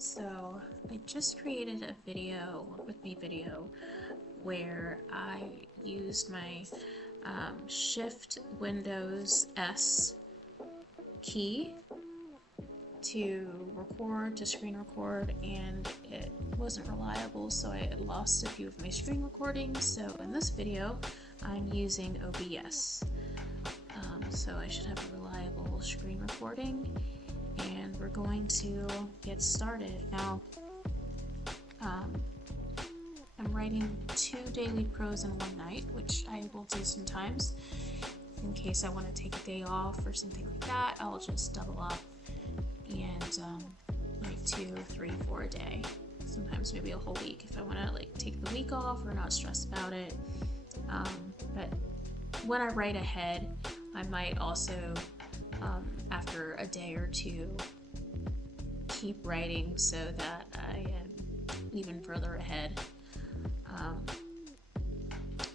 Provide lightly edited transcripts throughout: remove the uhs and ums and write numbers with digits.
So I just created a video, work with me video, where I used my Shift Windows S key to record, to screen record, and it wasn't reliable, so I lost a few of my screen recordings. So in this video, I'm using OBS. So I should have a reliable screen recording, and we're going to get started. Now, I'm writing 2 daily prose in one night, which I will do sometimes. In case I want to take a day off or something like that, I'll just double up and write 2, 3, 4 a day. Sometimes maybe a whole week if I want to take the week off or not stress about it. But when I write ahead, I might also, after a day or two, keep writing so that I am even further ahead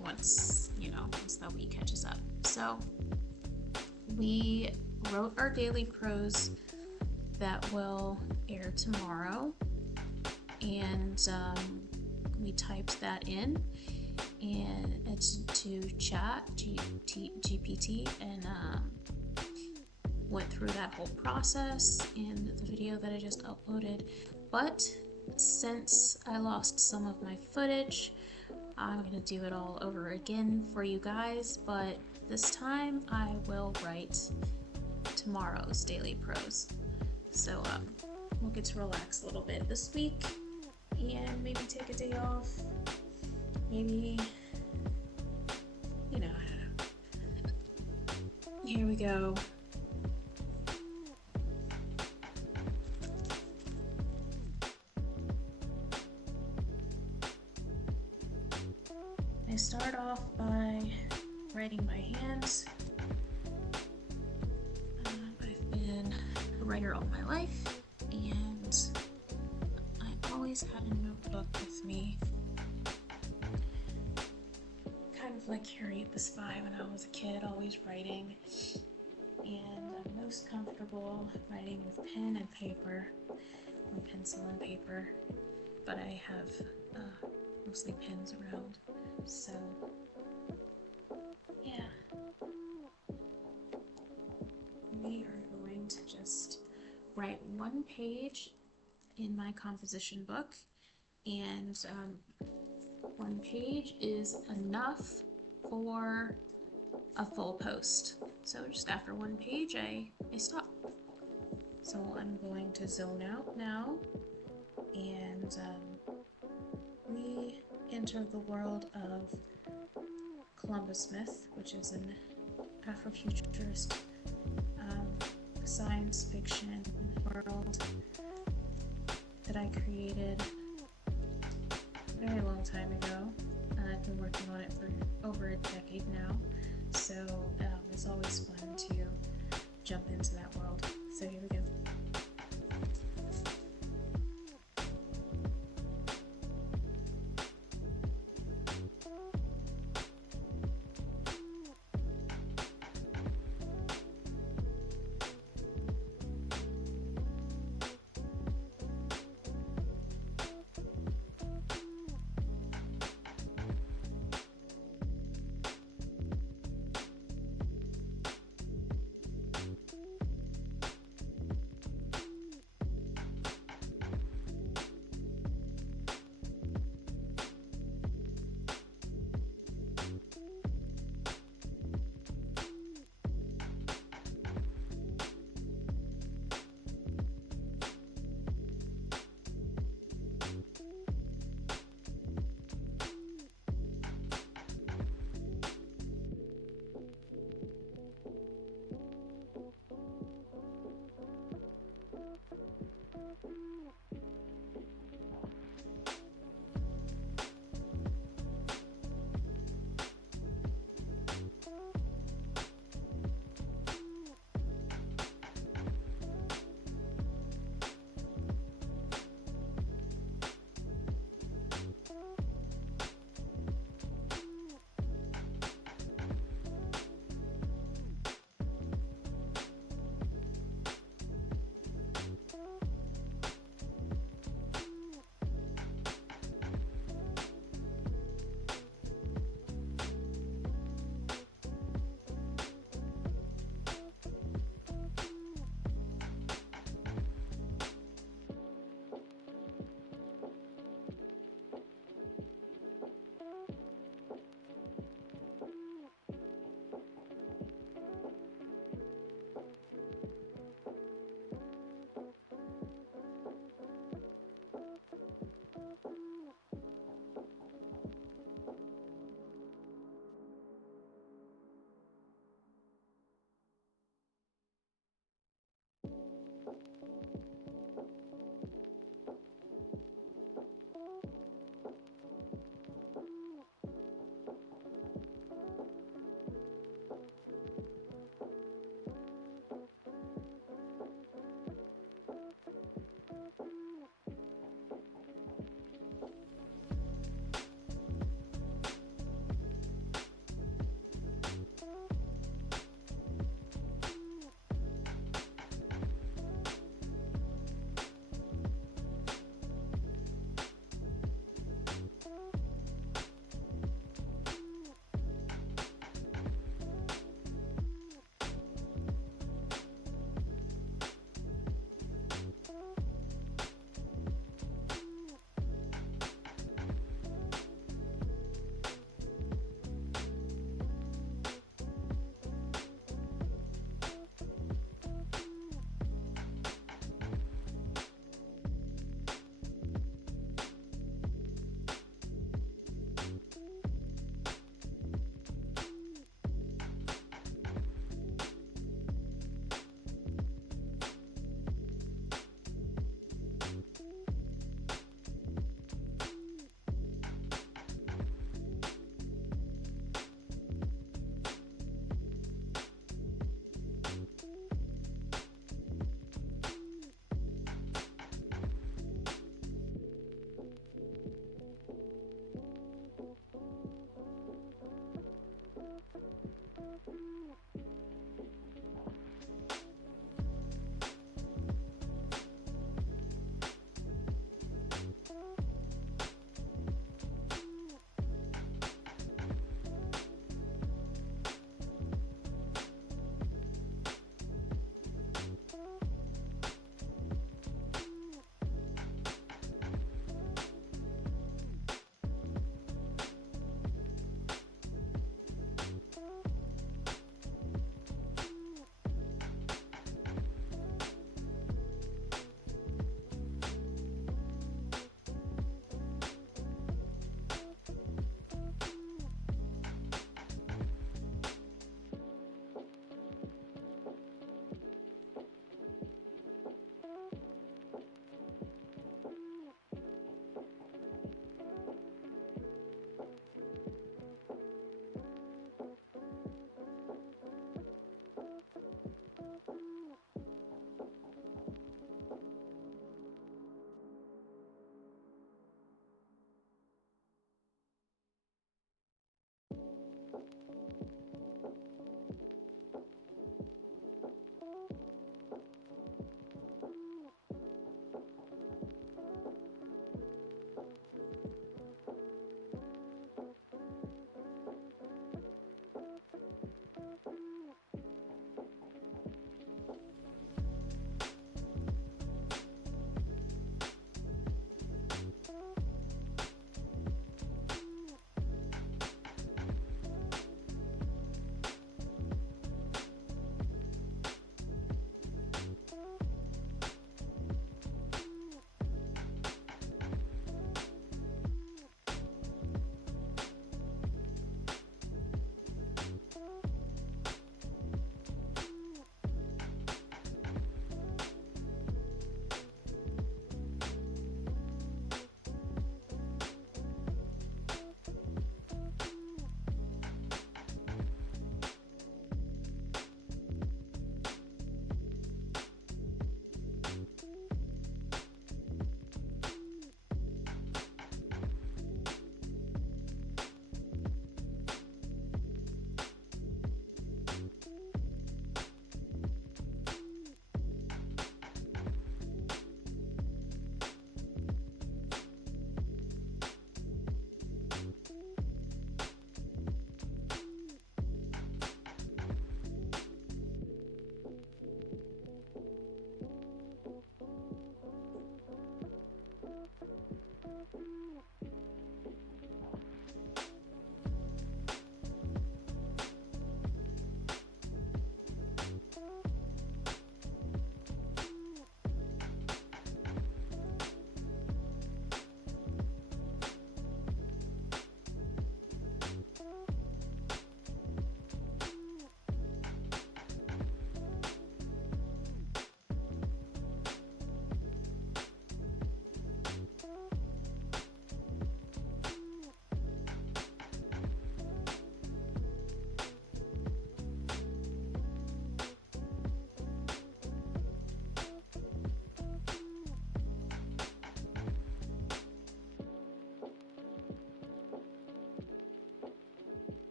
once that week catches up. So we wrote our daily prose that will air tomorrow, and we typed that in and it's to ChatGPT and went through that whole process in the video that I just uploaded. But since I lost some of my footage, I'm gonna do it all over again for you guys, but this time I will write tomorrow's daily prose. So we'll get to relax a little bit this week and maybe take a day off. Maybe, I don't know. Here we go. I start off by writing by hand. I've been a writer all my life, and I always had a notebook with me. Kind of like Harriet the Spy when I was a kid, always writing. And I'm most comfortable writing with pen and paper, or pencil and paper, but I have mostly pens around. So, yeah, we are going to just write one page in my composition book, and one page is enough for a full post. So just after one page, I stop. So I'm going to zone out now, and we enter the world of Columbus myth, which is an Afrofuturist science fiction world that I created a very long time ago. I've been working on it for over a decade now, so it's always fun to jump into that world. So here we go.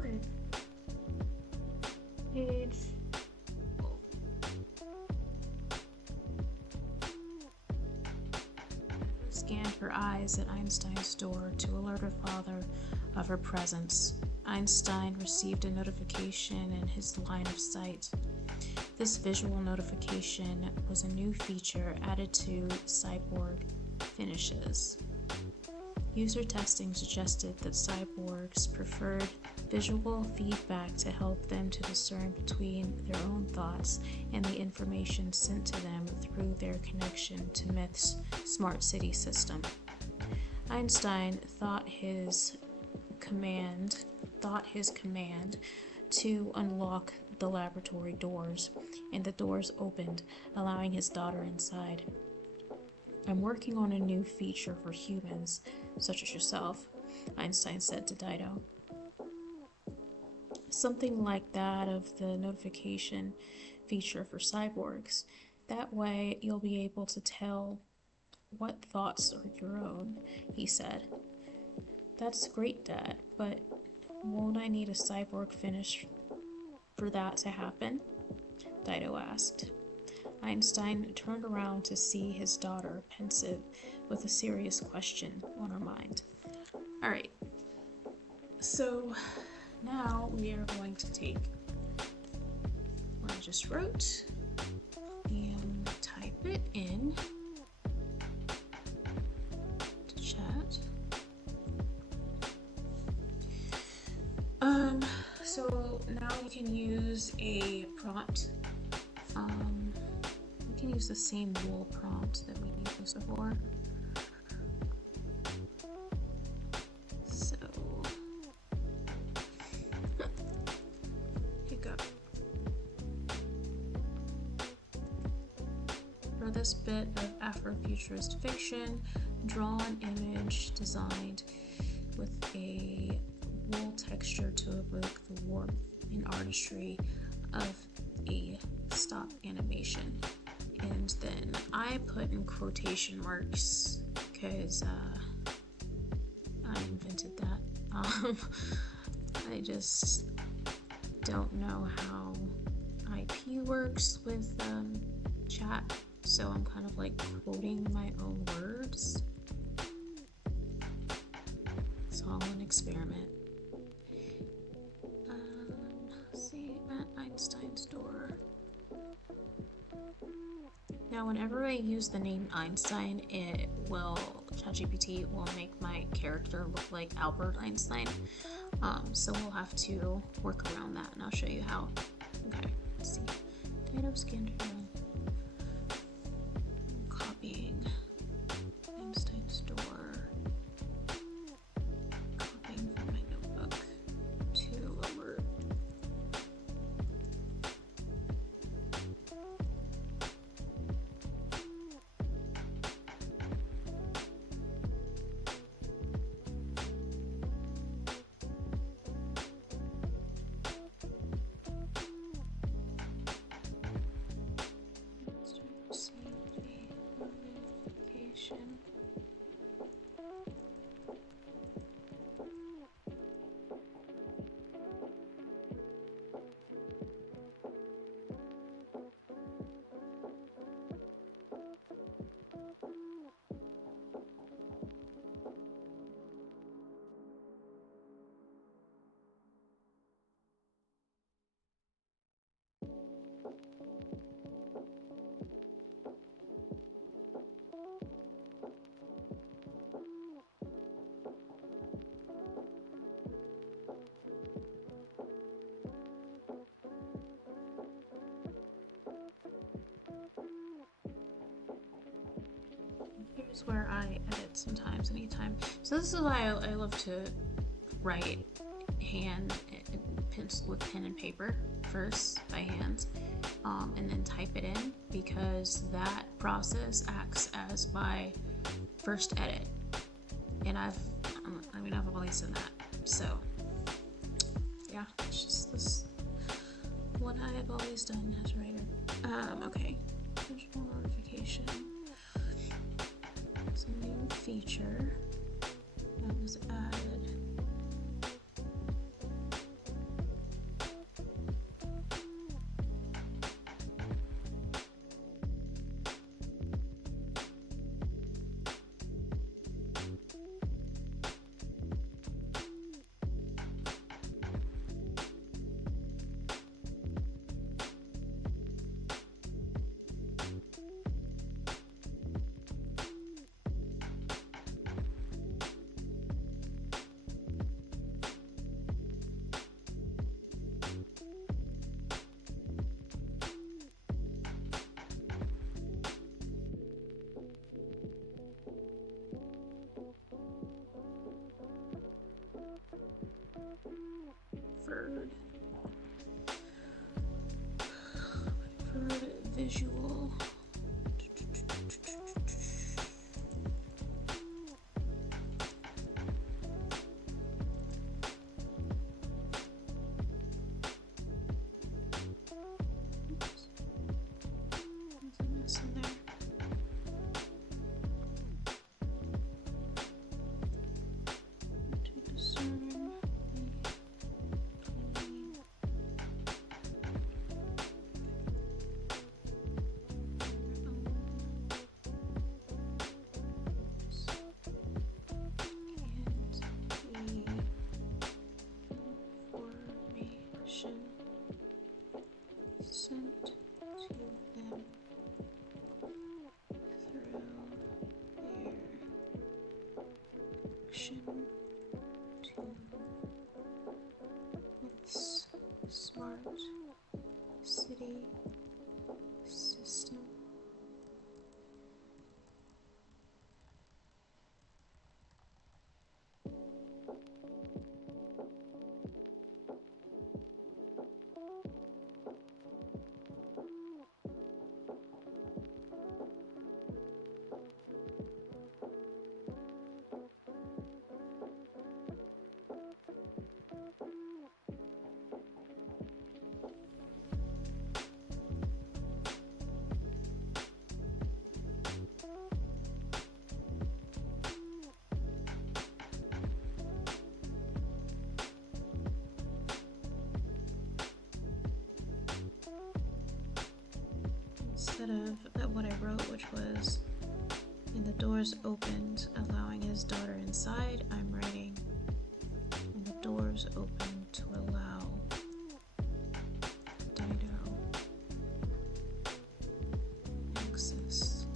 Okay. Page. Scanned her eyes at Einstein's door to alert her father of her presence. Einstein received a notification in his line of sight. This visual notification was a new feature added to Cyborg finishes. User testing suggested that cyborgs preferred visual feedback to help them to discern between their own thoughts and the information sent to them through their connection to Myth's smart city system. Einstein thought his command to unlock the laboratory doors, and the doors opened, allowing his daughter inside. I'm working on a new feature for humans, such as yourself, Einstein said to Dido. Something like that of the notification feature for cyborgs. That way you'll be able to tell what thoughts are your own, he said. That's great, Dad, but won't I need a cyborg finish for that to happen? Dido asked. Einstein turned around to see his daughter, pensive, with a serious question on her mind. All right, so now we are going to take what I just wrote and type it in to chat. So now we can use a prompt. We can use the same wool prompt that we used before. So, hiccup. For this bit of Afrofuturist fiction, draw an image designed with a wool texture to evoke the warmth and artistry of a stop animation. And then I put in quotation marks because I invented that. I just don't know how IP works with chat, so I'm kind of like quoting my own words. It's all an experiment. See, at Einstein's door. Now, whenever I use the name Einstein, ChatGPT will make my character look like Albert Einstein. So we'll have to work around that, and I'll show you how. Okay, let's see. Dido scanned her. Copying Einstein's door. Copying from my notebook to a Word. Here's where I edit sometimes, anytime. So this is why I love to write pencil with pen and paper first by hand, and then type it in, because that process acts as my first edit. And I've always done that. So yeah, it's just this what I have always done as a writer. Okay, visual notification. It's a new feature that was added. preferred visual. Sent to them through their connection to its smart city system. Instead of what I wrote, which was, and the doors opened, allowing his daughter inside, I'm writing, and the doors opened to allow Dido access.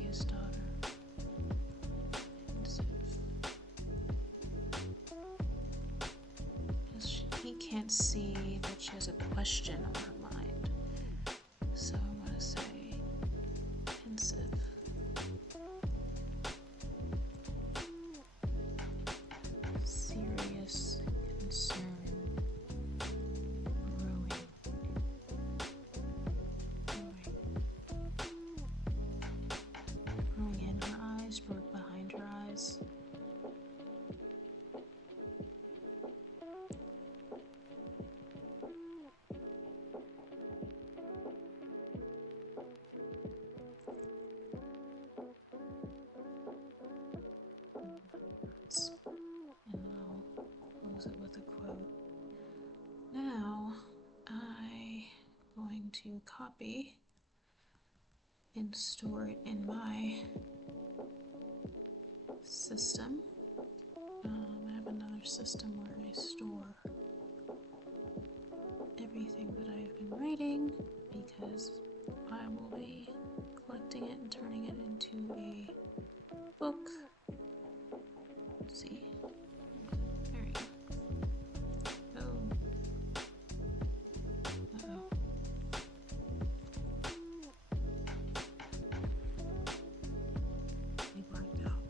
see his daughter. He can't see that she has a question on her mind. So I'm going to say pensive. Serious concern. Brewing. Brewing in her eyes, brewing behind her eyes. And then I'll close it with a quote. Now I'm going to copy and store it in my system. I have another system where I store everything that I've been writing because I will be collecting it and turning it into a book. Let's see. There we go. Oh. Uh-oh. We blanked out.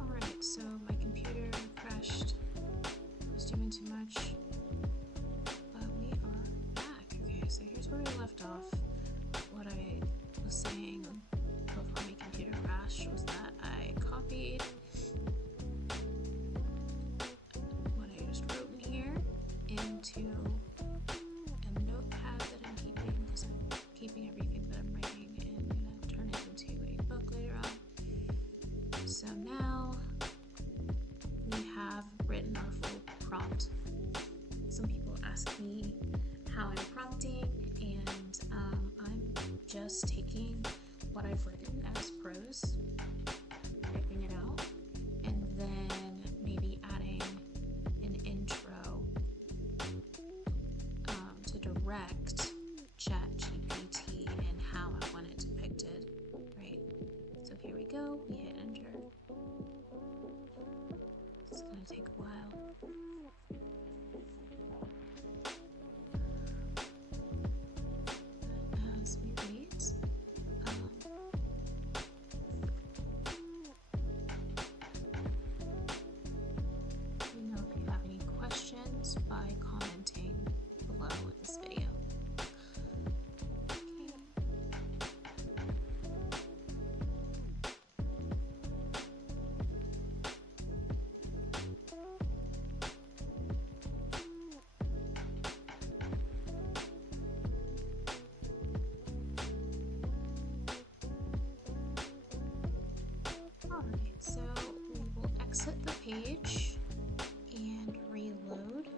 Alright, so my computer crashed. I was doing too much. But we are back. Okay, so here's where we left off. What I was saying before my computer crashed was that I copied what I just wrote in here into a notepad that I'm keeping because I'm keeping everything that I'm writing and gonna turn it into a book later on. So now we have written our full prompt. Some people ask me how I'm prompting, and I'm just taking what I've written as prose, typing it out, and then maybe adding an intro to direct ChatGPT and how I want it depicted, right? So here we go, we hit enter. It's gonna take a while. As we wait, let me know if you have any questions by commenting below in this video. Okay. Alright, so we will exit the page and reload,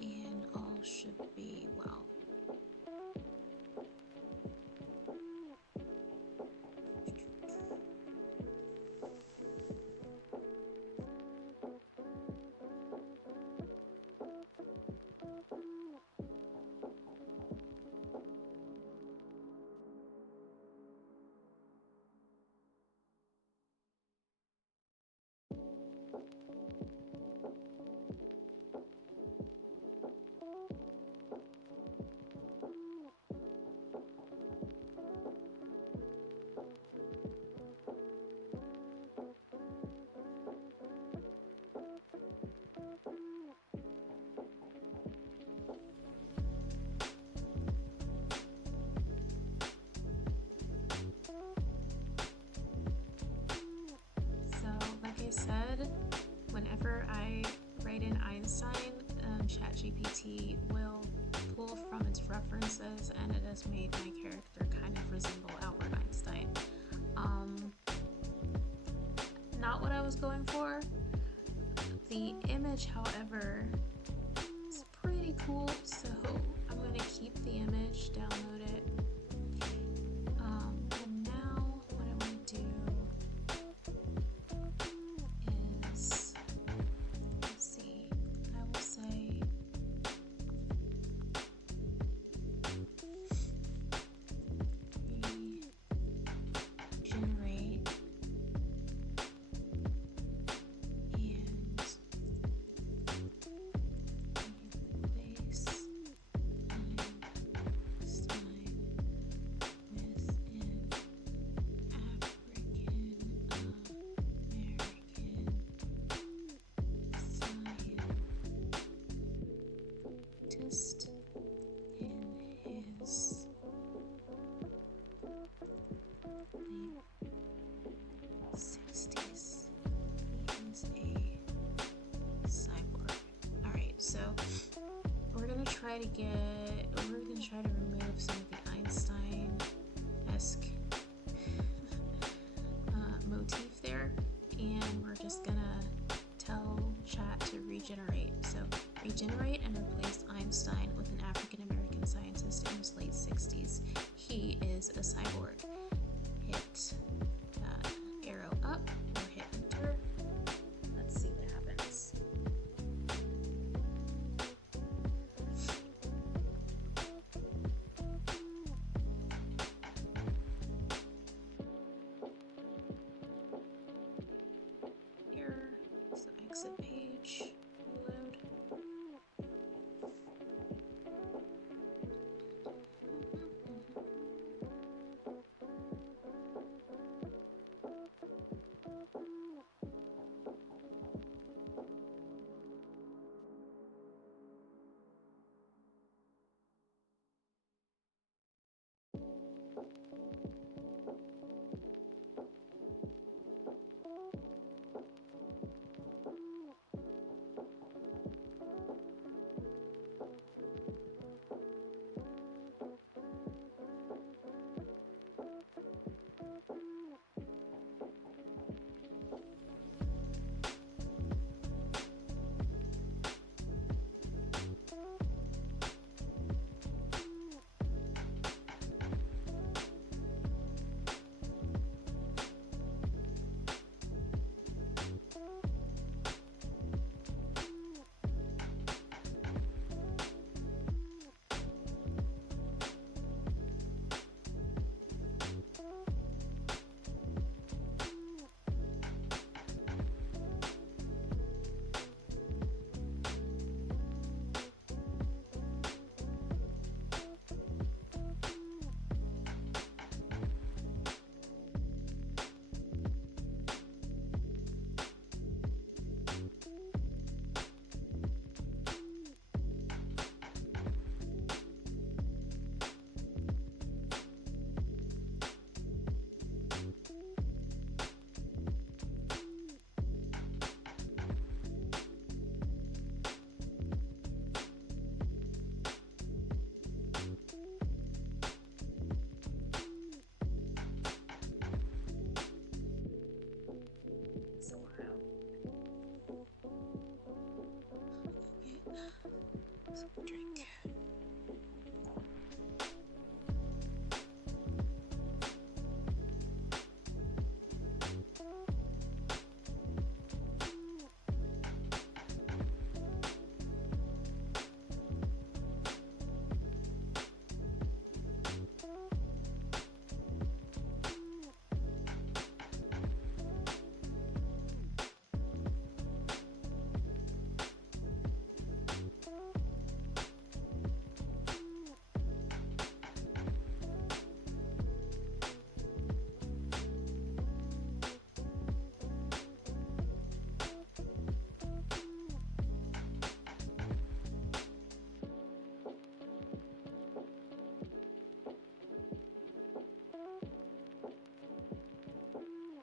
and all should be well. Said, whenever I write in Einstein, ChatGPT will pull from its references, and it has made my character kind of resemble Albert Einstein. Not what I was going for. The image, however, is pretty cool, so I'm going to keep the image, download it. And now what I want to do is, let's see, I will say try to remove some of the Einstein-esque motif there, and we're just gonna tell chat to regenerate. So regenerate and replace Einstein with an African American scientist in his late 60s. He is a cyborg. Hit arrow up or hit enter. Let's see what happens. Error. So exit page. Reload. Drink.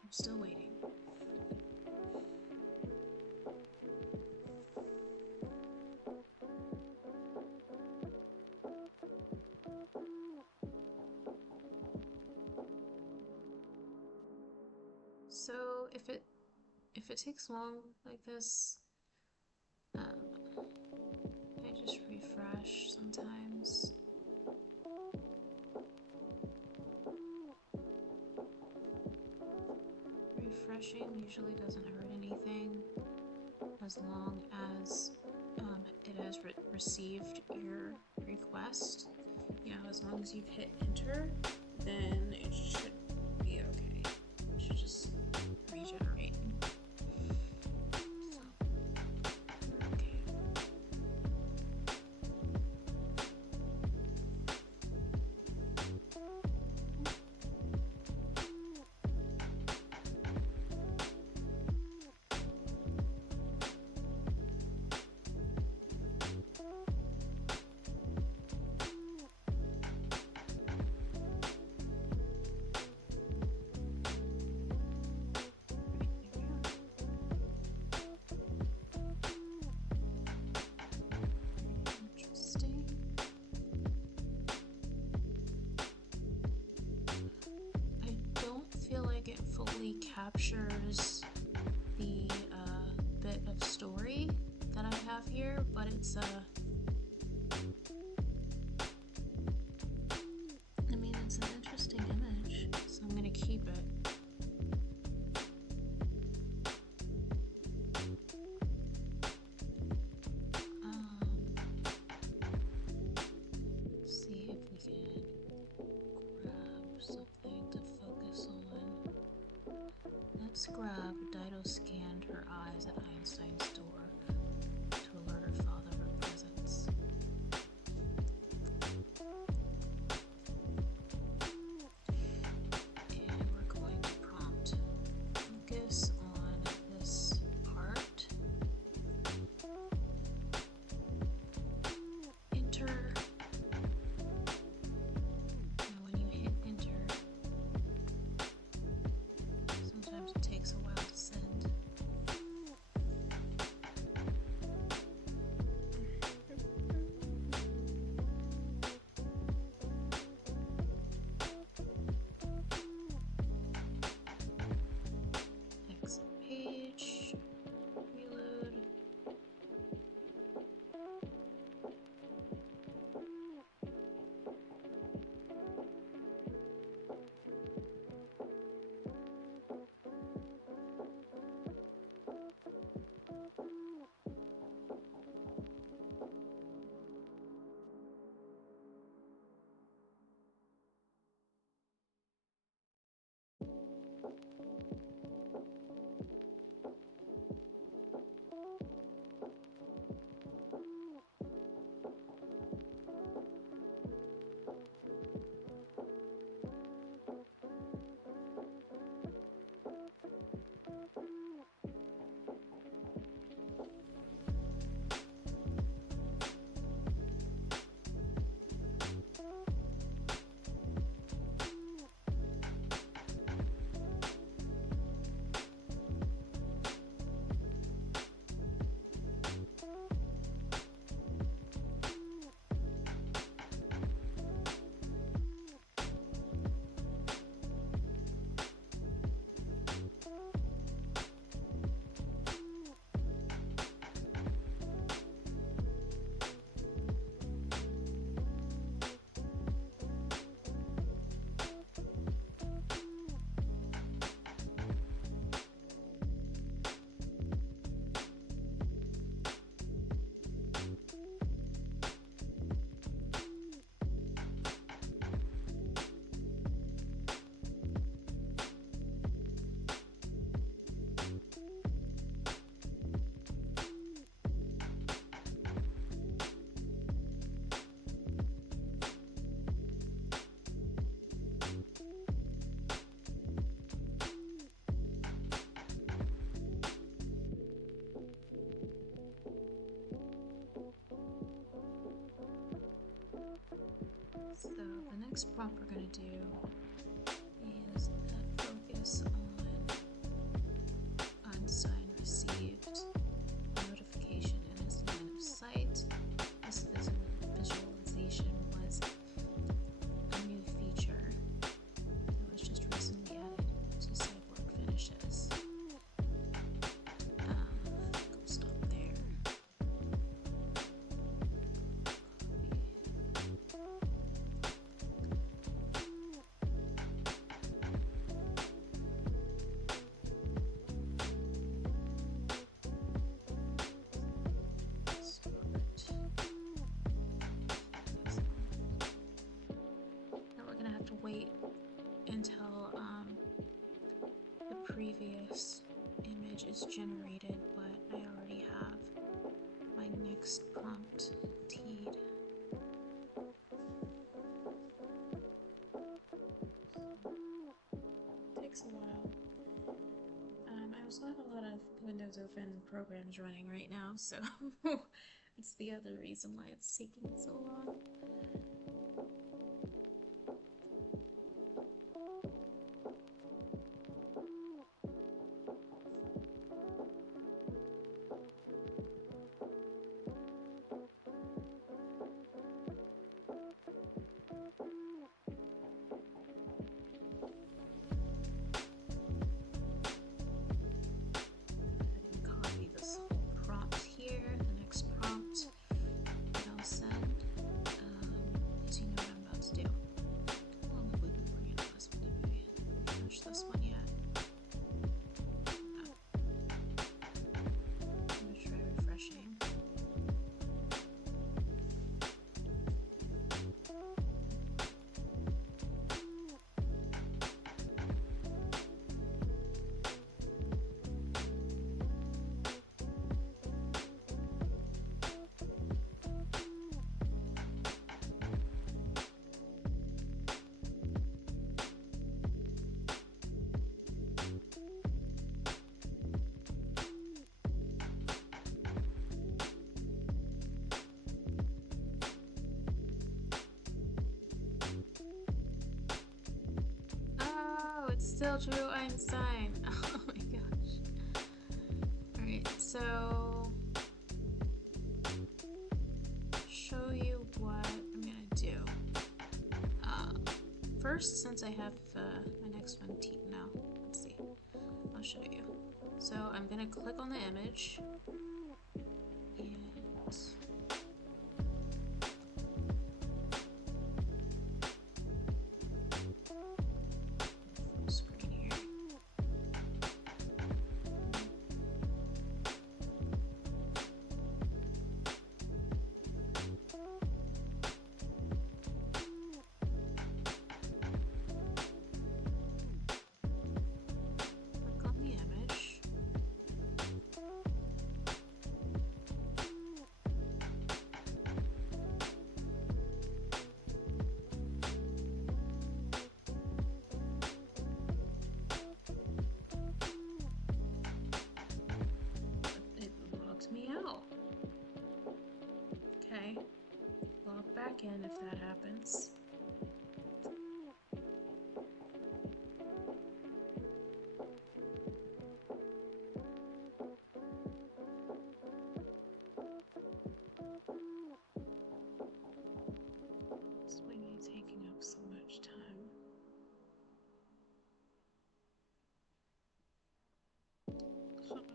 I'm still waiting. So if it takes long like this, I just refresh sometimes. Refreshing usually doesn't hurt anything as long as it has received your request. You know, as long as you've hit enter, then it should be okay. It should just regenerate. So, okay. really captures the bit of story that I have here, but it's I mean, it's an interesting image, so I'm gonna keep it. See if we can grab something to focus on. Let's grab Dido scanned her eyes at Einstein's door to alert her father of her presence. And we're going to prompt focus on this part. Enter. Now when you hit enter, sometimes it takes a while to send. Exit page, reload. So the next prompt we're going to do is focus on Einstein received a notification in his line of sight. This visualization was a new feature that was just recently added to Cyborg finishes. Go stop there. Now we're gonna have to wait until the previous image is generated, but I already have my next prompt teed. Takes a while. I also have a lot of Windows open programs running right now, so it's the other reason why it's taking so long. Still true, Einstein. Oh my gosh. Alright, so show you what I'm gonna do. First, since I have my next one, let's see. I'll show you. So I'm gonna click on the image and full screen here. Click on the image. It logs me out. Okay, log back in if that happens. This wingy taking up so much time. So much.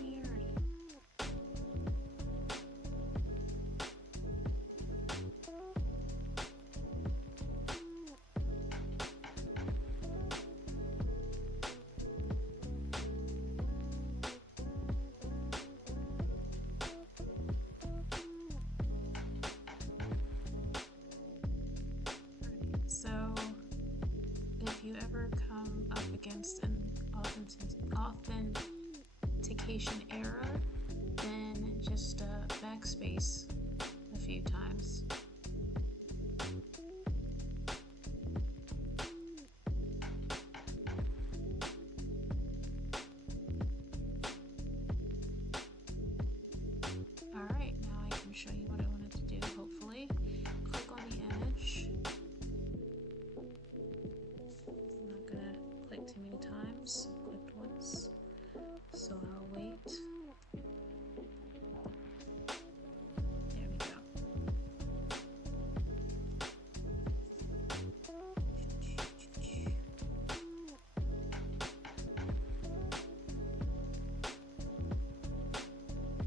Weird. So, if you ever come up against an authentication error, then just backspace a few times. Alright, now I can show you what I wanted to do, hopefully. Click on the image. I'm not gonna click too many times. I clicked once, so I'll wait. There we go.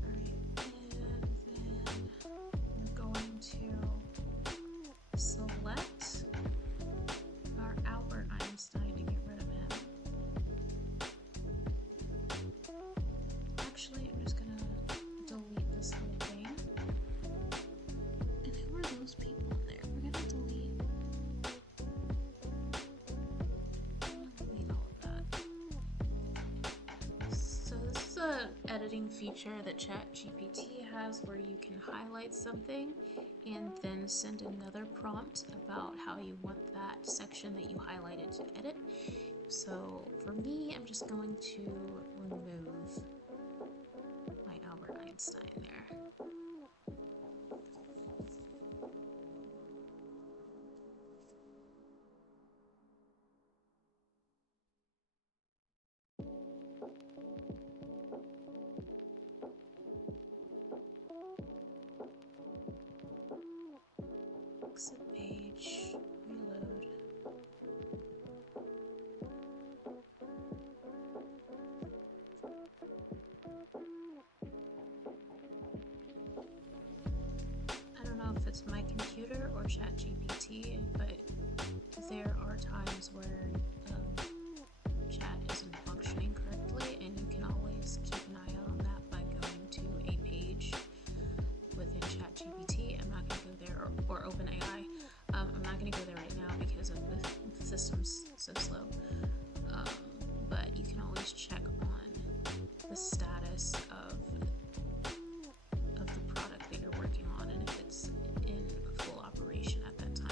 Alright, and then we're going to select our Albert Einstein to get rid of him. Actually, I'm just gonna delete this whole thing. And who are those people in there? We're gonna delete. Delete all of that. So this is a editing feature that ChatGPT has where you can highlight something and then send another prompt about how you want that section that you highlighted to edit. So for me, I'm just going to remove my Albert Einstein there. Exit page, reload. I don't know if it's my computer or ChatGPT, but there are times where chat isn't functioning correctly, and you can always keep an eye out on that by going to OpenAI. I'm not going to go there right now because of the system's so slow. But you can always check on the status of the product that you're working on and if it's in full operation at that time.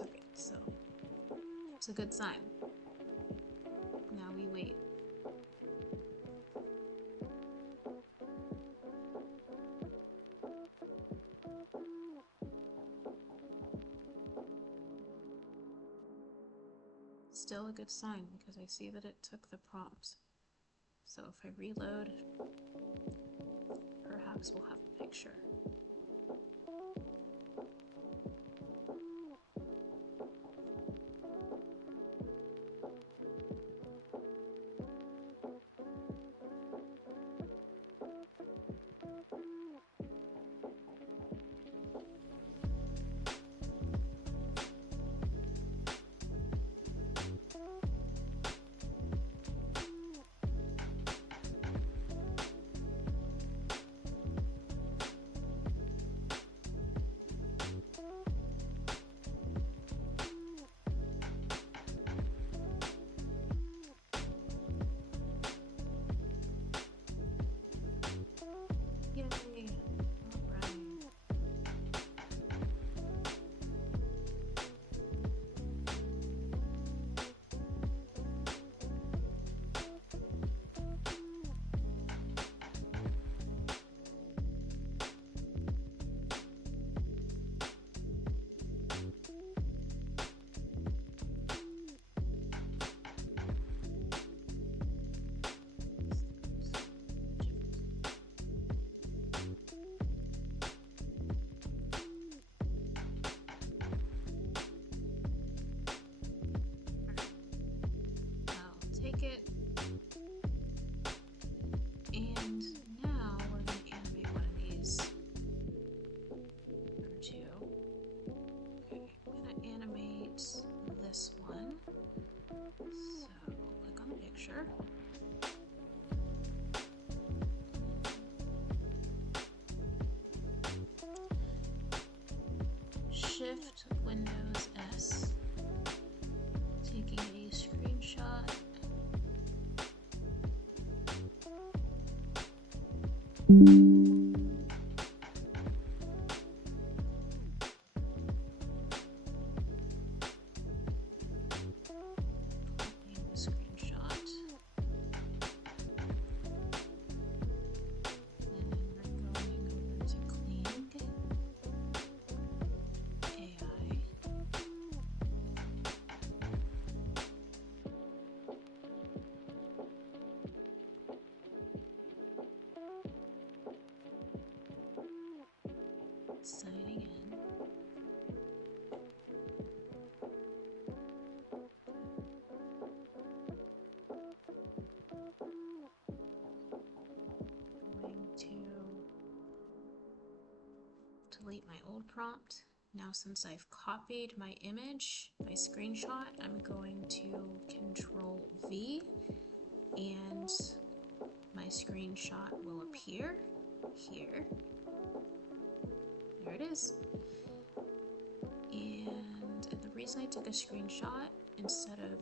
Okay, so it's a good sign. Now we wait. Still a good sign because I see that it took the prompt. So if I reload, perhaps we'll have a picture. Yay! Alright. Take it, and now we're going to animate one of these, or two. Okay, I'm going to animate this one, so click on the picture. Shift Windows S, taking a screenshot. delete my old prompt. Now since I've copied my image, my screenshot, I'm going to Control V and my screenshot will appear here. There it is. And the reason I took a screenshot instead of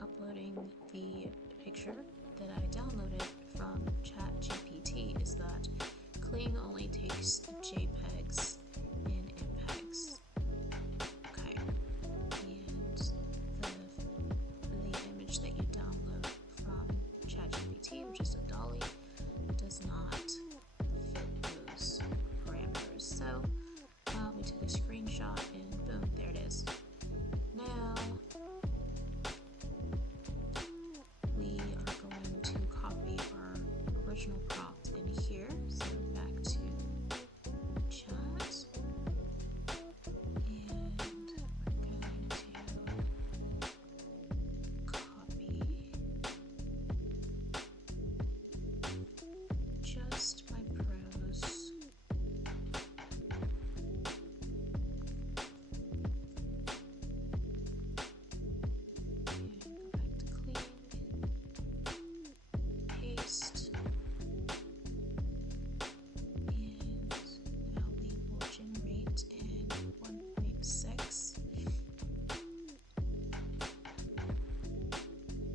uploading the picture that I downloaded from ChatGPT is that Kling only takes JPEGs and MPEGs. Okay, and the image that you download from ChatGPT, which is a dolly, does not fit those parameters. So we took a screenshot and boom, there it is. Now we are going to copy our original prompt in here. So back to chat, and we're going to copy just my prose.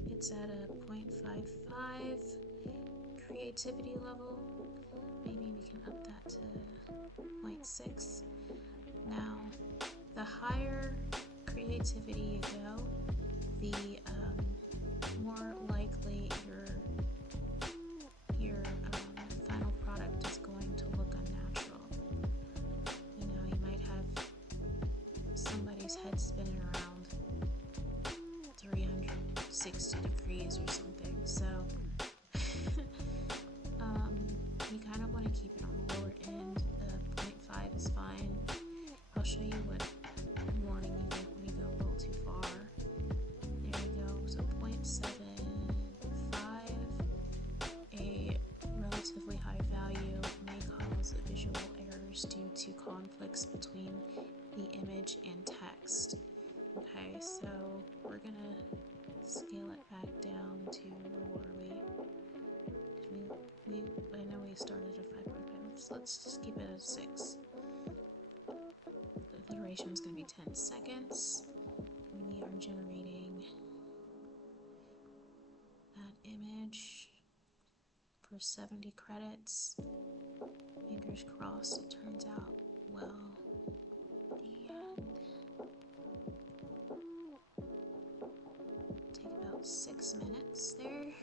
It's at a 0.55 creativity level. Maybe we can up that to 0.6. Now, the higher creativity you go, the more likely your final product is going to look unnatural. You know, you might have somebody's head spinning around 360 degrees or something. So you kind of want to keep it on the lower end. 0.5 is fine. I'll show you what warning you get when you go a little too far. There you go. So 0.75, a relatively high value may cause visual errors due to conflicts between the image and text. Okay, so we're gonna scale it back down to, where were we? I know we started at 5.5, so let's just keep it at 6. The duration is going to be 10 seconds. We are generating that image for 70 credits. Fingers crossed it turns out well. And take about 6 minutes there.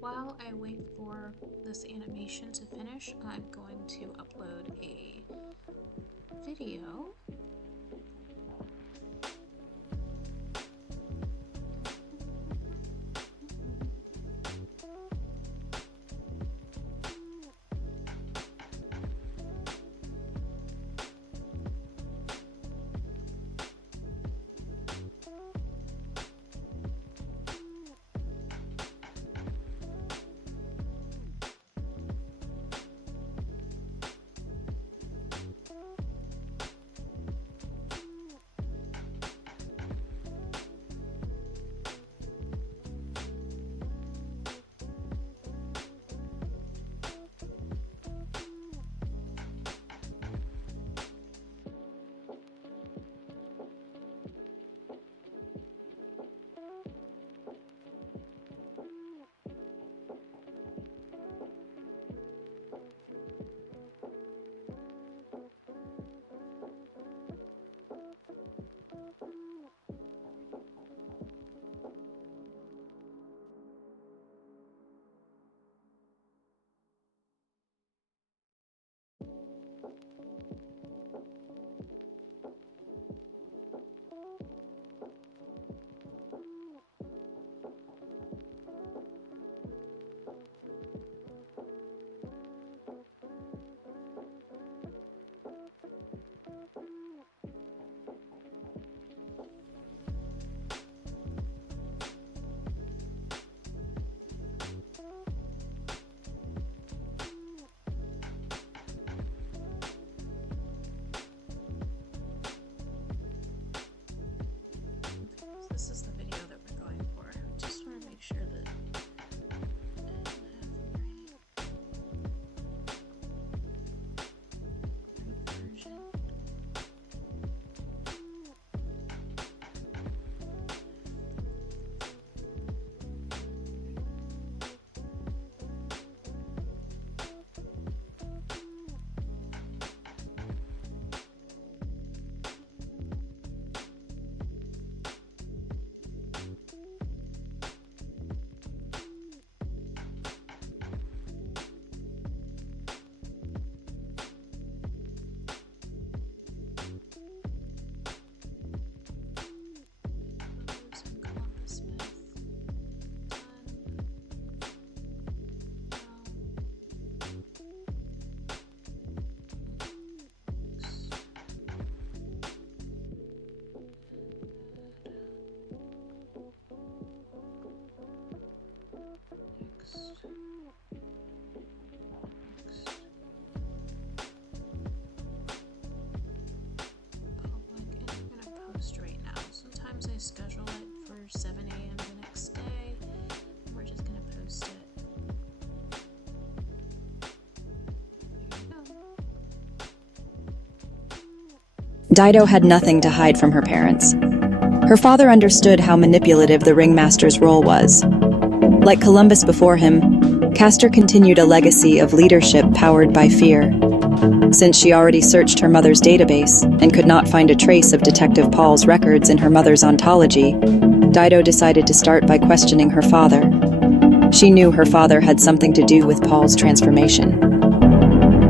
While I wait for this animation to finish, I'm going to upload a video. this is the video that we're going for. Just want to make sure that version. Right now. Sometimes I schedule it for 7 a.m. the next day. We're just gonna post it. There you go. Dido had nothing to hide from her parents. Her father understood how manipulative the ringmaster's role was. Like Columbus before him, Castor continued a legacy of leadership powered by fear. Since she already searched her mother's database and could not find a trace of Detective Paul's records in her mother's ontology, Dido decided to start by questioning her father. She knew her father had something to do with Paul's transformation.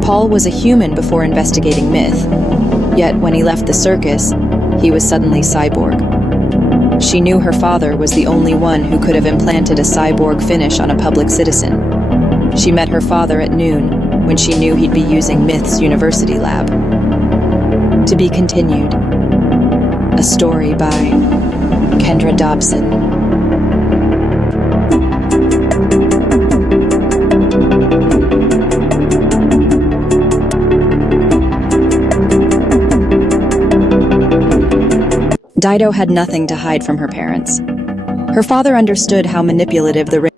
Paul was a human before investigating myth, yet when he left the circus, he was suddenly cyborg. She knew her father was the only one who could have implanted a cyborg finish on a public citizen. She met her father at noon, when she knew he'd be using Myth's university lab. To be continued. A story by Kendra Dobson. Dido had nothing to hide from her parents. Her father understood how manipulative the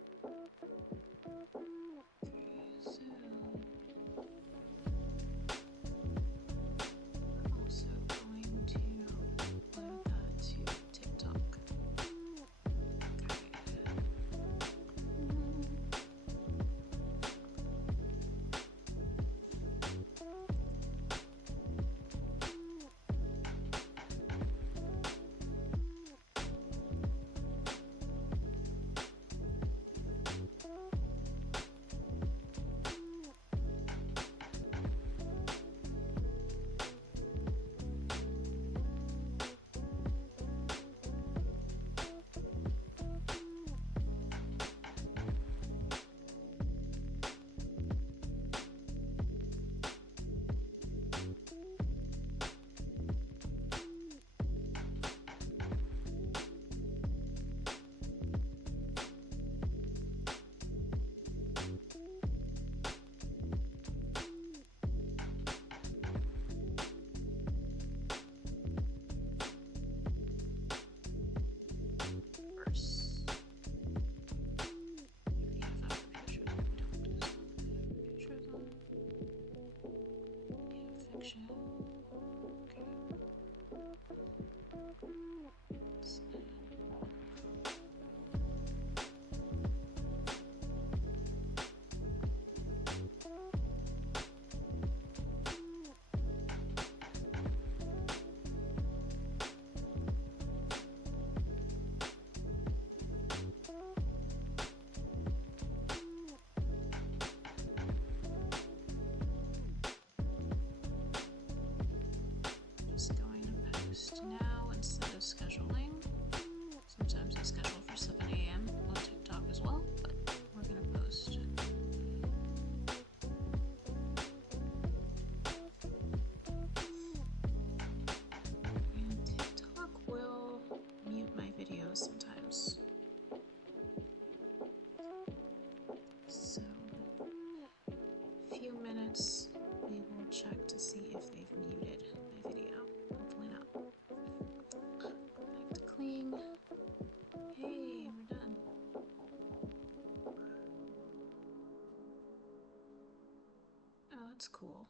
That's cool.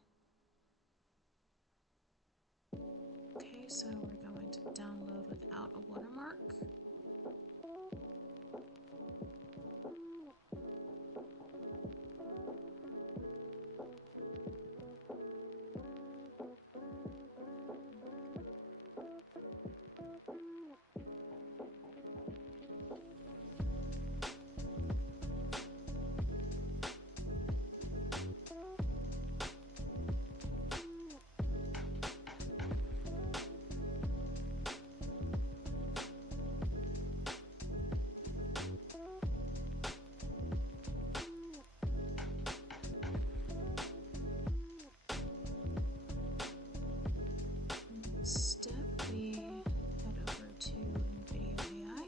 Okay, so we're going to download without a watermark. Step, we head over to NVIDIA AI.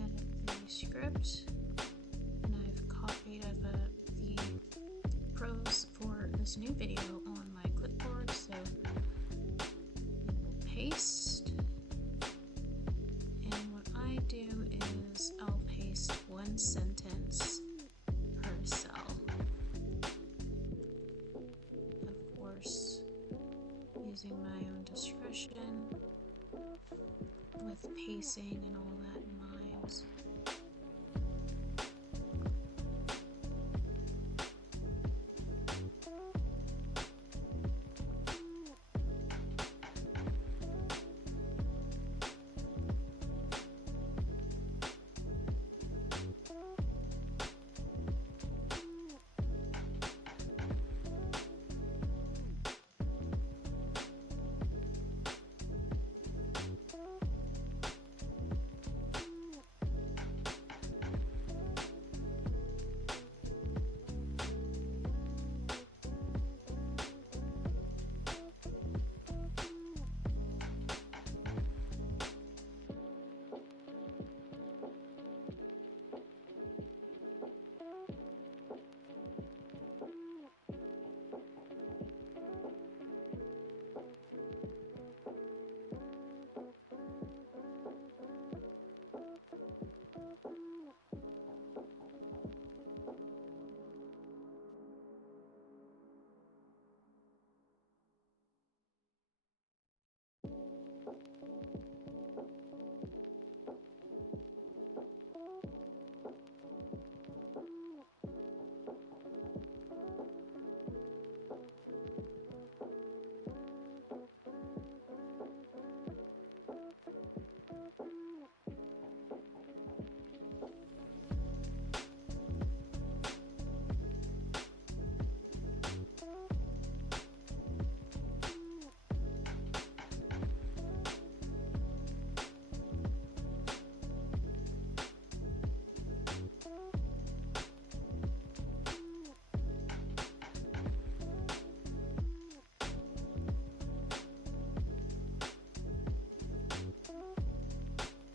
Edit the script. And I've copied the pros for this new video on my clipboard, so we'll paste. And what I do is I'll paste one sentence per cell. Of course, using my own discretion with pacing and all that in mind.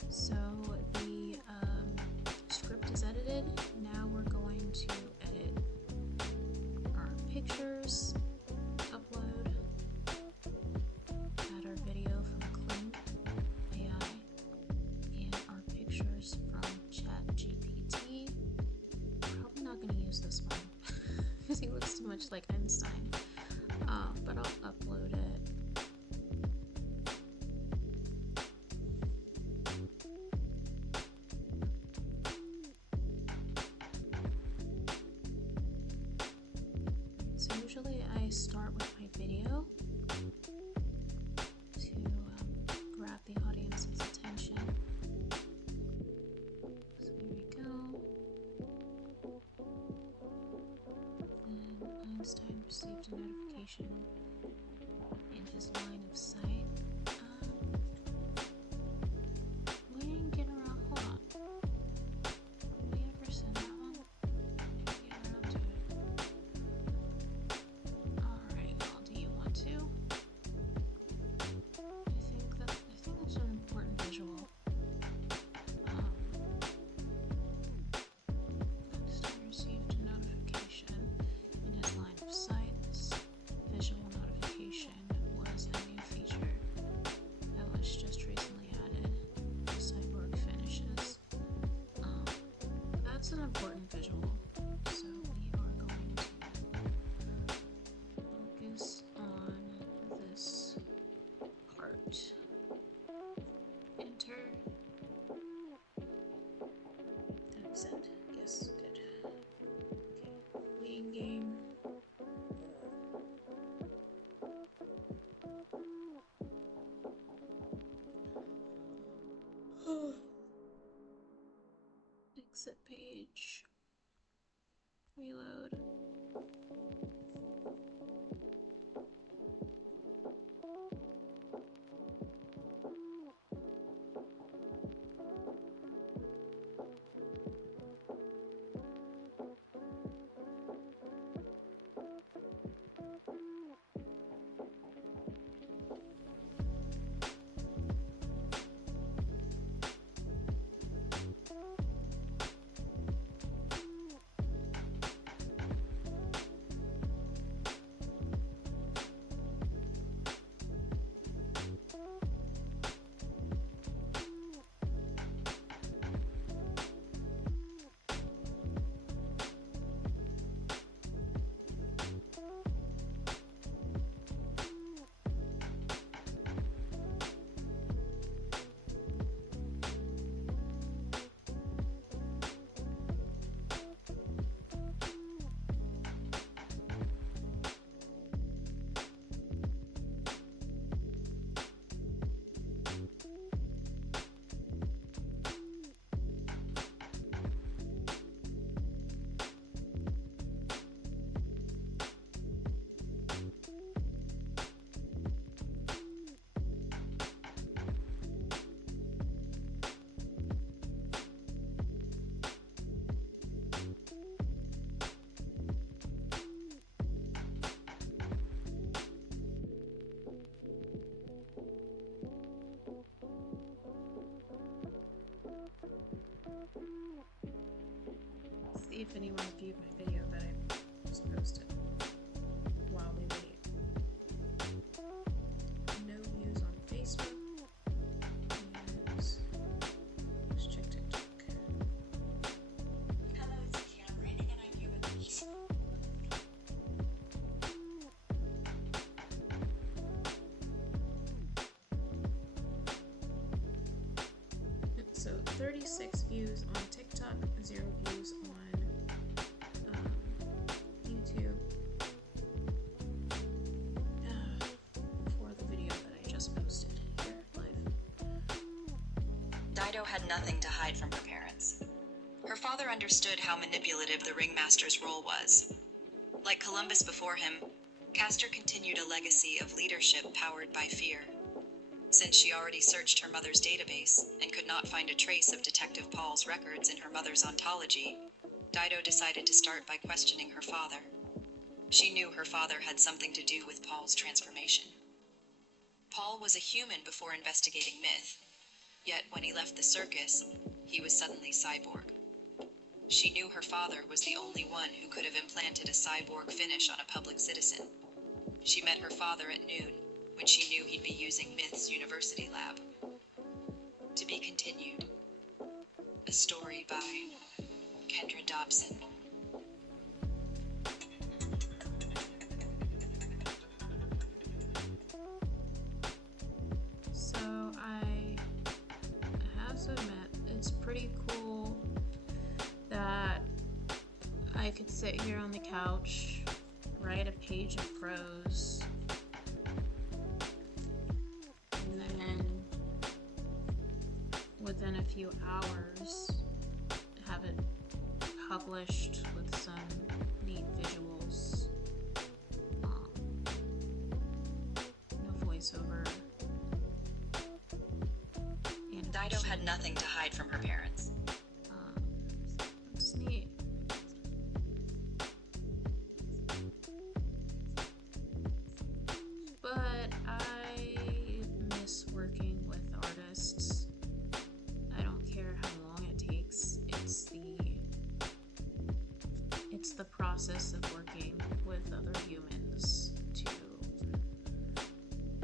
So the script is edited. Now we're going to edit our pictures, upload, add our video from Clean AI, and our pictures from ChatGPT. Probably not going to use this one because he looks too much like Einstein, but I'll upload it. So usually I start with my video to grab the audience's attention. So here we go. And Einstein received a notification in his line of sight. We didn't get around. Hold on. Did we ever send that one? We didn't get around to it. Alright, well, do you want to? I think that's an important visual. exit page. Reload. See if anyone viewed my video that I just posted while we wait. No views on Facebook. Views. Let's check TikTok. Hello, it's Cameron, and I'm here with Lisa. So 36 views on TikTok, 0 views on YouTube for the video that I just posted here live. Dido had nothing to hide from her parents. Her father understood how manipulative the ringmaster's role was. Like Columbus before him, Castor continued a legacy of leadership powered by fear. Since she already searched her mother's database and could not find a trace of Detective Paul's records in her mother's ontology, Dido decided to start by questioning her father. She knew her father had something to do with Paul's transformation. Paul was a human before investigating myth, yet when he left the circus, he was suddenly cyborg. She knew her father was the only one who could have implanted a cyborg finish on a public citizen. She met her father at noon, when she knew he'd be using Myth's university lab. To be continued. A story by Kendra Dobson. So I have to admit, it's pretty cool that I could sit here on the couch, write a page of prose, and then within a few hours have it published with some neat visuals, no voiceover. Dido had nothing to hide from her parents. It's neat. But I miss working with artists. I don't care how long it takes. It's the process of working with other humans to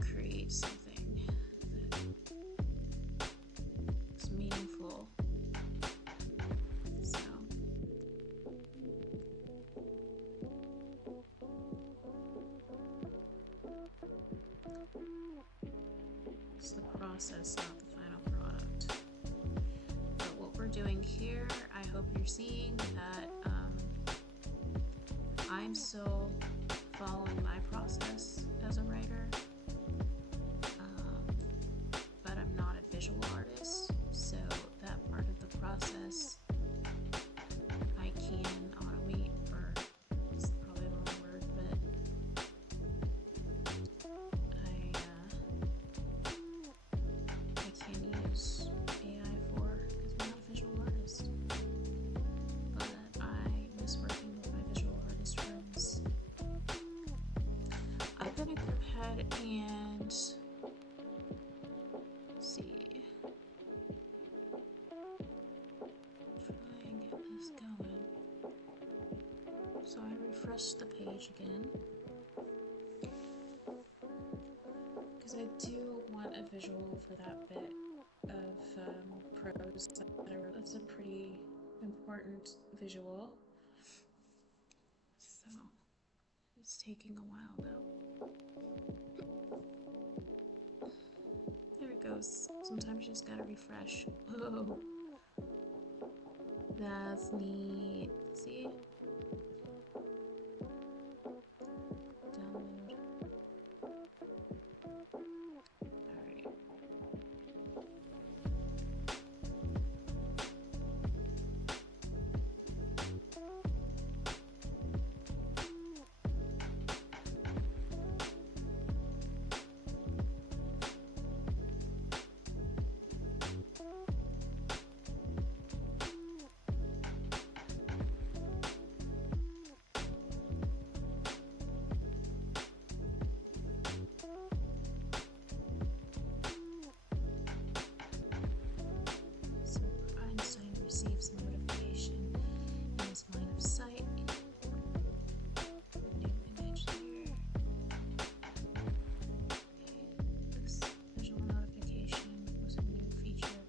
create something that's meaningful. So it's the process, not the final product. But what we're doing here, I hope you're seeing that I'm still following my process as a writer, but I'm not a visual artist, so that part of the process refresh the page again, because I do want a visual for that bit of prose that I wrote. That's a pretty important visual. So it's taking a while though. There it goes. Sometimes you just gotta refresh. Whoa. That's neat. See? Download. Alright. So Einstein receives a notification in his line of sight. New image here. Okay. This visual notification was a new feature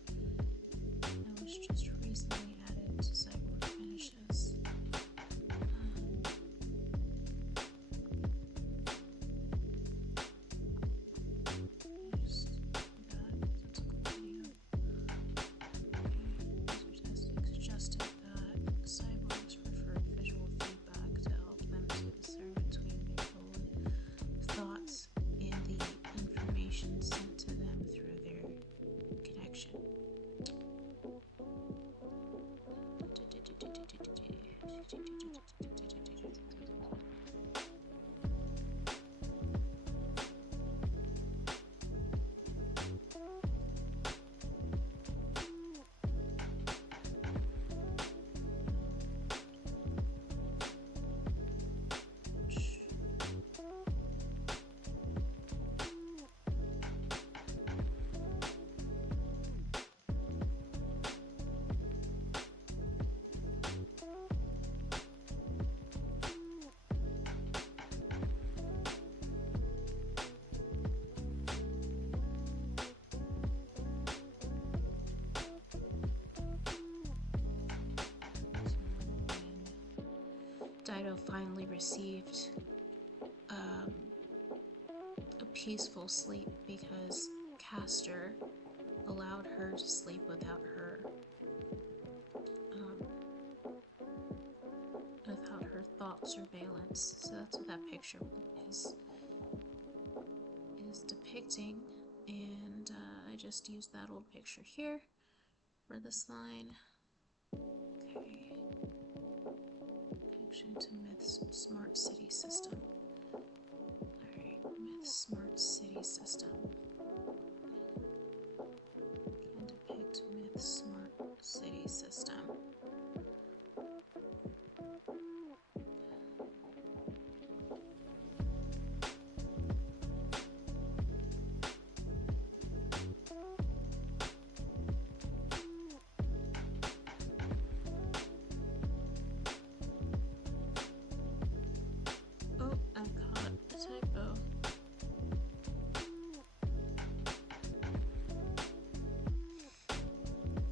that was just recently added to Cyborg Finishes. Just that. That's a cool video. User suggested that cyborgs prefer visual feedback to help them to discern between their own thoughts and the information sent to them through their connection. Dido finally received a peaceful sleep because Castor allowed her to sleep without her thought surveillance. So that's what that picture is depicting, and I just used that old picture here for this line. Okay. Connection to Myth's smart city system. Alright, Myth's smart city system. Can depict Myth's smart city system. Oh, I caught a typo.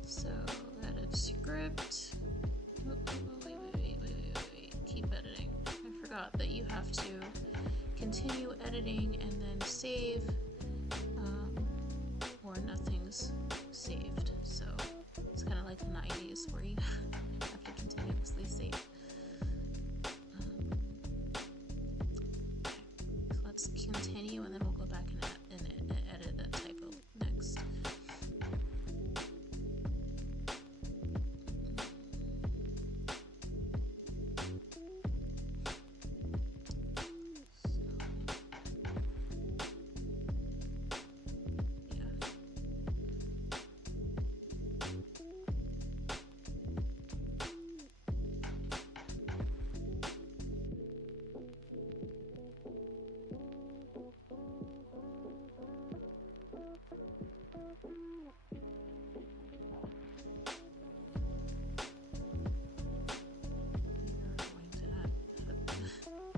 So, edit script. Oh, wait. Keep editing. I forgot that you have to continue editing and then save, or nothing's saved. So, it's kind of like the 90s where you have to continuously save. Let's continue and then we'll go back and edit that typo next.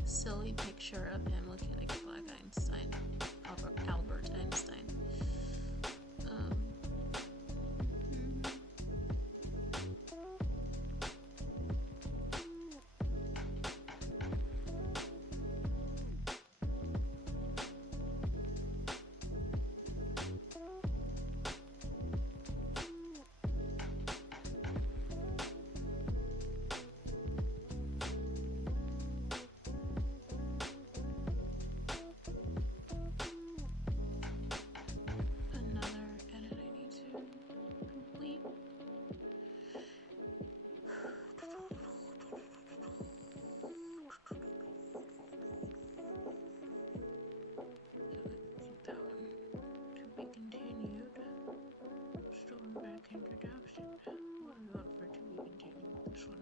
silly picture of him looking like a black Einstein, Albert Einstein. Introduction. What do you want for to be continued with this one?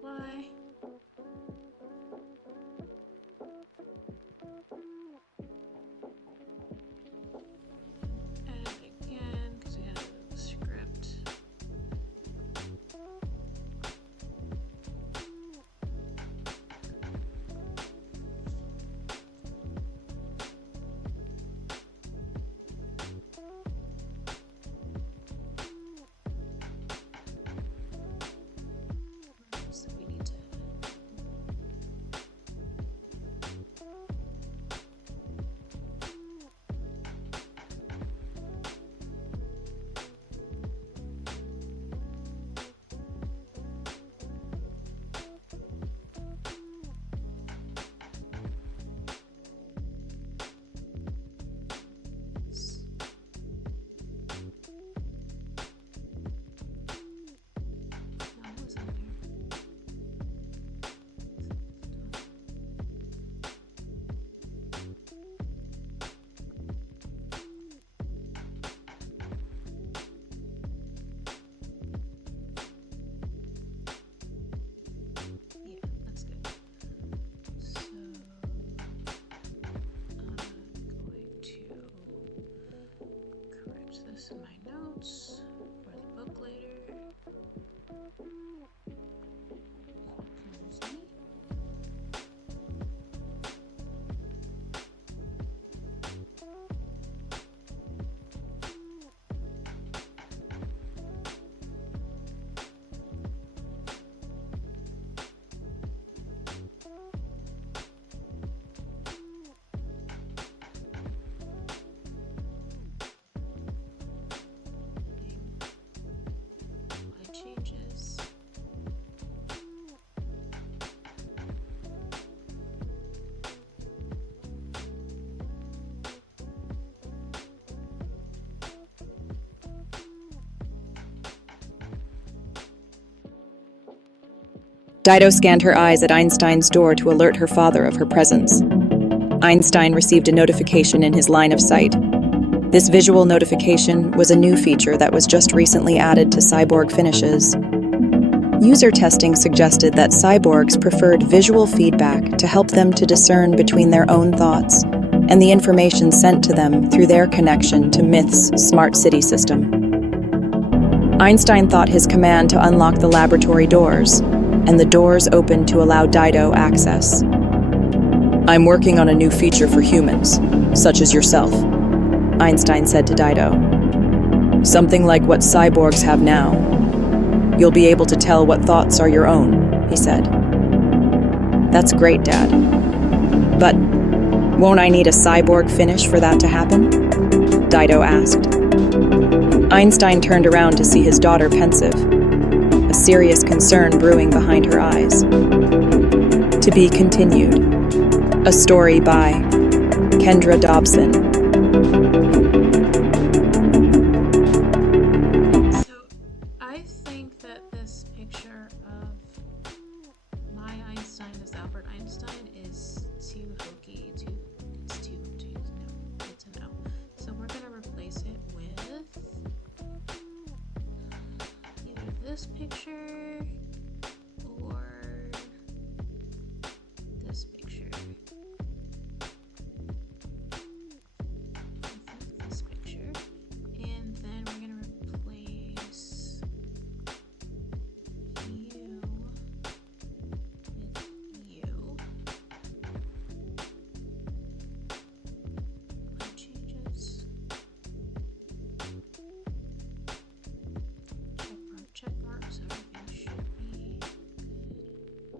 Why? Edit again, because we edited the script. So we need to in my notes for the book later. Excuse me. Changes. Dido scanned her eyes at Einstein's door to alert her father of her presence. Einstein received a notification in his line of sight. This visual notification was a new feature that was just recently added to cyborg finishes. User testing suggested that cyborgs preferred visual feedback to help them to discern between their own thoughts and the information sent to them through their connection to Myth's smart city system. Einstein thought his command to unlock the laboratory doors, and the doors opened to allow Dido access. "I'm working on a new feature for humans, such as yourself," Einstein said to Dido. "Something like what cyborgs have now. You'll be able to tell what thoughts are your own," he said. "That's great, Dad. But won't I need a cyborg finish for that to happen?" Dido asked. Einstein turned around to see his daughter pensive, a serious concern brewing behind her eyes. To be continued. A story by Kendra Dobson. So I think that this picture of my Einstein as Albert Einstein is too hokey, it's a no. So we're gonna replace it with either this picture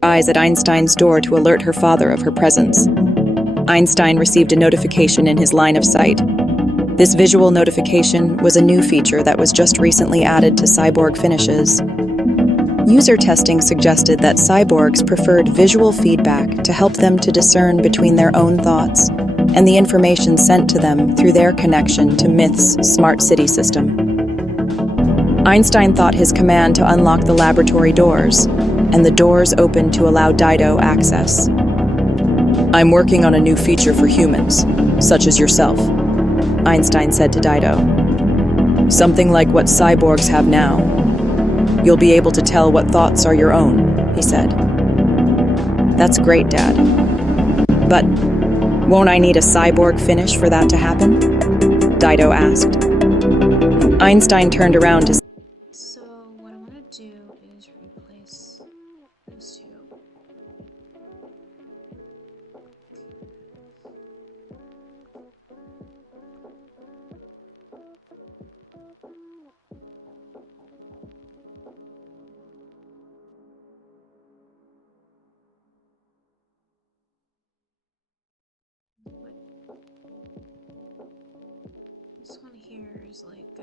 Eyes at Einstein's door to alert her father of her presence. Einstein received a notification in his line of sight. This visual notification was a new feature that was just recently added to cyborg finishes. User testing suggested that cyborgs preferred visual feedback to help them to discern between their own thoughts and the information sent to them through their connection to Myth's smart city system. Einstein thought his command to unlock the laboratory doors, and the doors opened to allow Dido access. "I'm working on a new feature for humans, such as yourself," Einstein said to Dido. "Something like what cyborgs have now. You'll be able to tell what thoughts are your own," he said. "That's great, Dad. But won't I need a cyborg finish for that to happen?" Dido asked. Einstein turned around to So what I want to do is replace those two. This one here is like a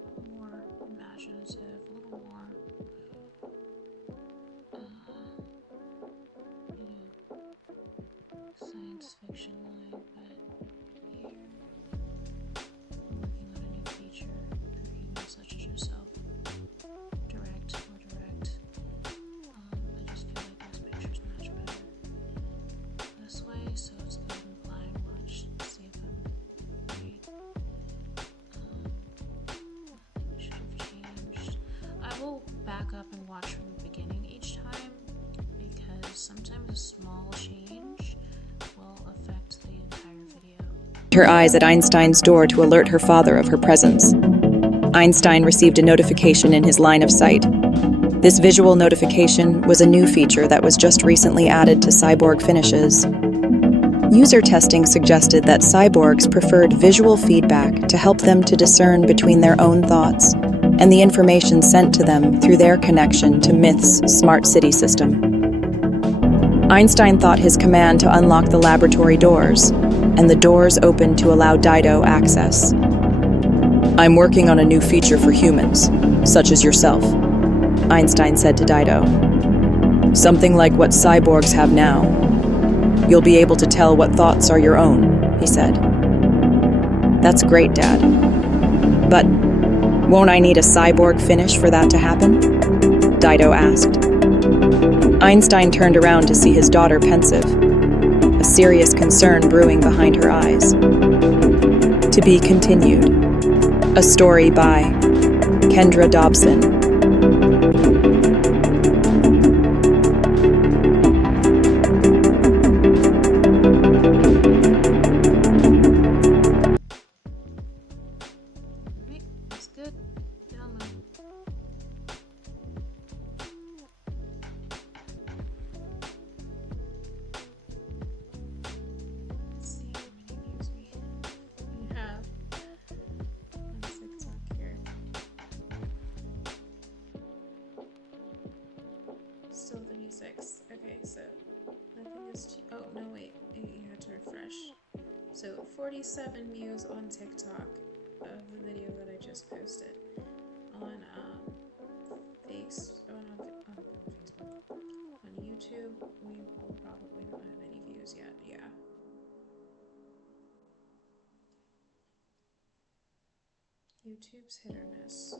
little more imaginative, a little more, science fiction line, but here we're working on a new feature for humans such as yourself. Direct or direct. I just feel like those pictures match better this way, so it's good and flying. Watch, see if I'm right. I think we should have changed. I will back up and watch from the beginning each time because sometimes a small change will affect the entire video. her eyes at Einstein's door to alert her father of her presence. Einstein received a notification in his line of sight. This visual notification was a new feature that was just recently added to cyborg finishes. User testing suggested that cyborgs preferred visual feedback to help them to discern between their own thoughts and the information sent to them through their connection to Myth's smart city system. Einstein thought his command to unlock the laboratory doors, and the doors opened to allow Dido access. "I'm working on a new feature for humans, such as yourself," Einstein said to Dido. "Something like what cyborgs have now. You'll be able to tell what thoughts are your own," he said. "That's great, Dad. But won't I need a cyborg finish for that to happen?" Dido asked. Einstein turned around to see his daughter pensive, a serious concern brewing behind her eyes. To be continued. A story by Kendra Dobson. Alright, that's good. Download. Let's see how many views we have on TikTok here. Still 36. Okay, so nothing is. Oh no, wait. You had to refresh. So 47 views on TikTok of the video that I just posted. On Facebook. On YouTube, we will probably not have any views yet. Yeah. YouTube's hit or miss,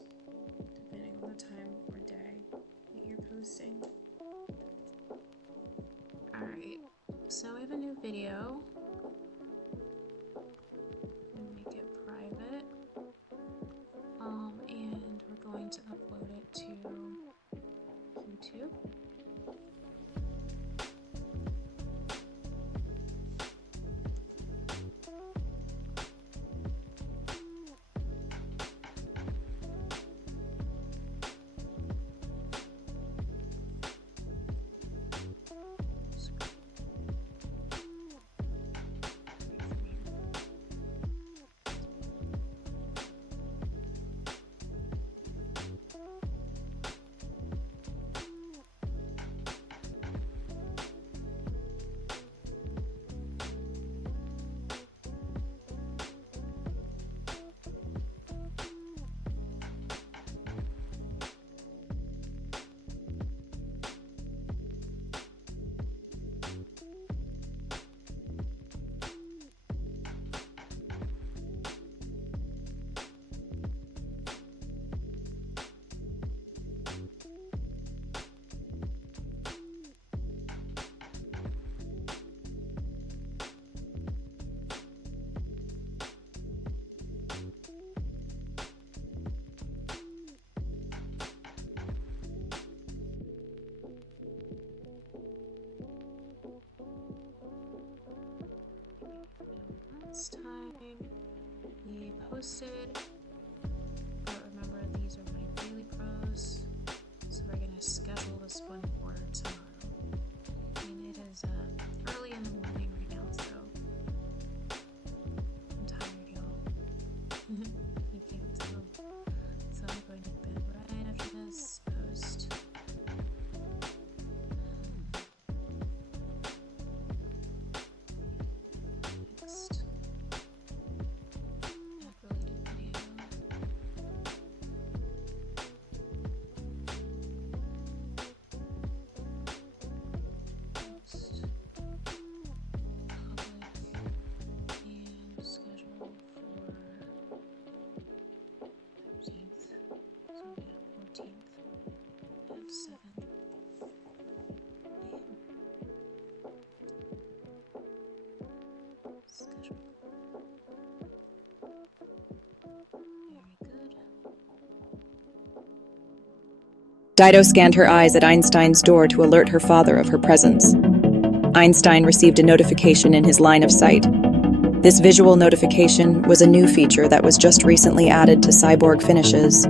depending on the time or day that you're posting. Alright, so we have a new video. I'm gonna make it private. And we're going to upload it to YouTube. last time we posted. But remember, these are my daily pros, so we're gonna schedule this one for tomorrow. And it is early in the morning right now, so I'm tired, y'all. You can't tell. So I'm going to bed right after this post. Next, app-related video. Post, public, and schedule for 13th. So yeah, 14th at 7 a.m. Schedule. Very good. Dido scanned her eyes at Einstein's door to alert her father of her presence. Einstein received a notification in his line of sight. This visual notification was a new feature that was just recently added to cyborg finishes.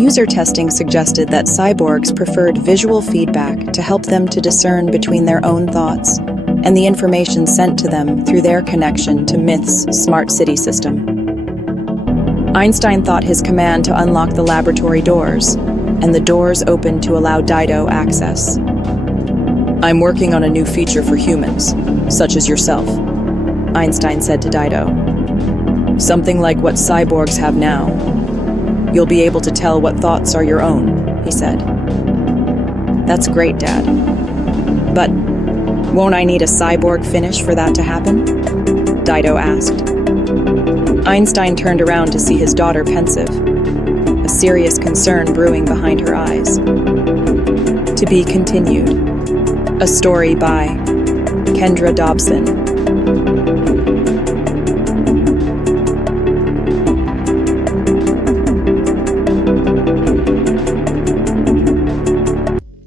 User testing suggested that cyborgs preferred visual feedback to help them to discern between their own thoughts and the information sent to them through their connection to Myth's smart city system. Einstein thought his command to unlock the laboratory doors, and the doors opened to allow Dido access. "I'm working on a new feature for humans, such as yourself," Einstein said to Dido. "Something like what cyborgs have now. You'll be able to tell what thoughts are your own," he said. "That's great, Dad. But won't I need a cyborg finish for that to happen?" Dido asked. Einstein turned around to see his daughter pensive, a serious concern brewing behind her eyes. To be continued. A story by Kendra Dobson.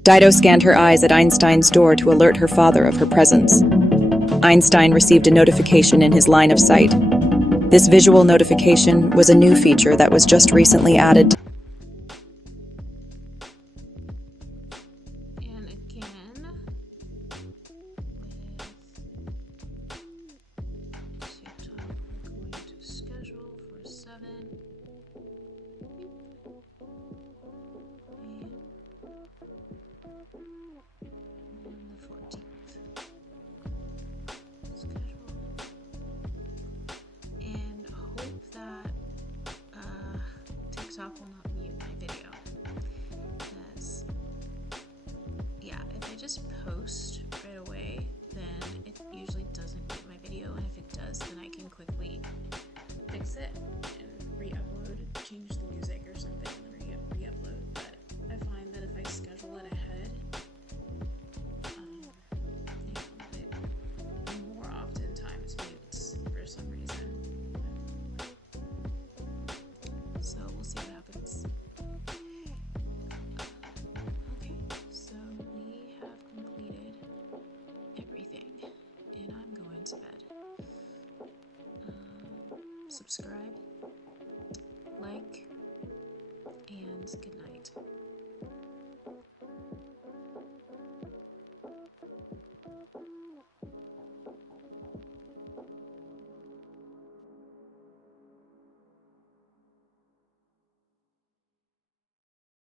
Dido scanned her eyes at Einstein's door to alert her father of her presence. Einstein received a notification in his line of sight. This visual notification was a new feature that was just recently added. And again, with TikTok, we're going to schedule for 7 a.m. on the 14th. Schedule. And hope that TikTok will not mute my video. Because, yeah, if I just post right away, then it usually doesn't mute my video. And if it does, then I can quickly fix it and re-upload, change the music or something, and then re-upload. But I find that if I schedule it ahead, it more oftentimes mutes for some reason. So we'll see what happens. Okay, so we have completed everything, and I'm going to bed. Subscribe, like, and good night.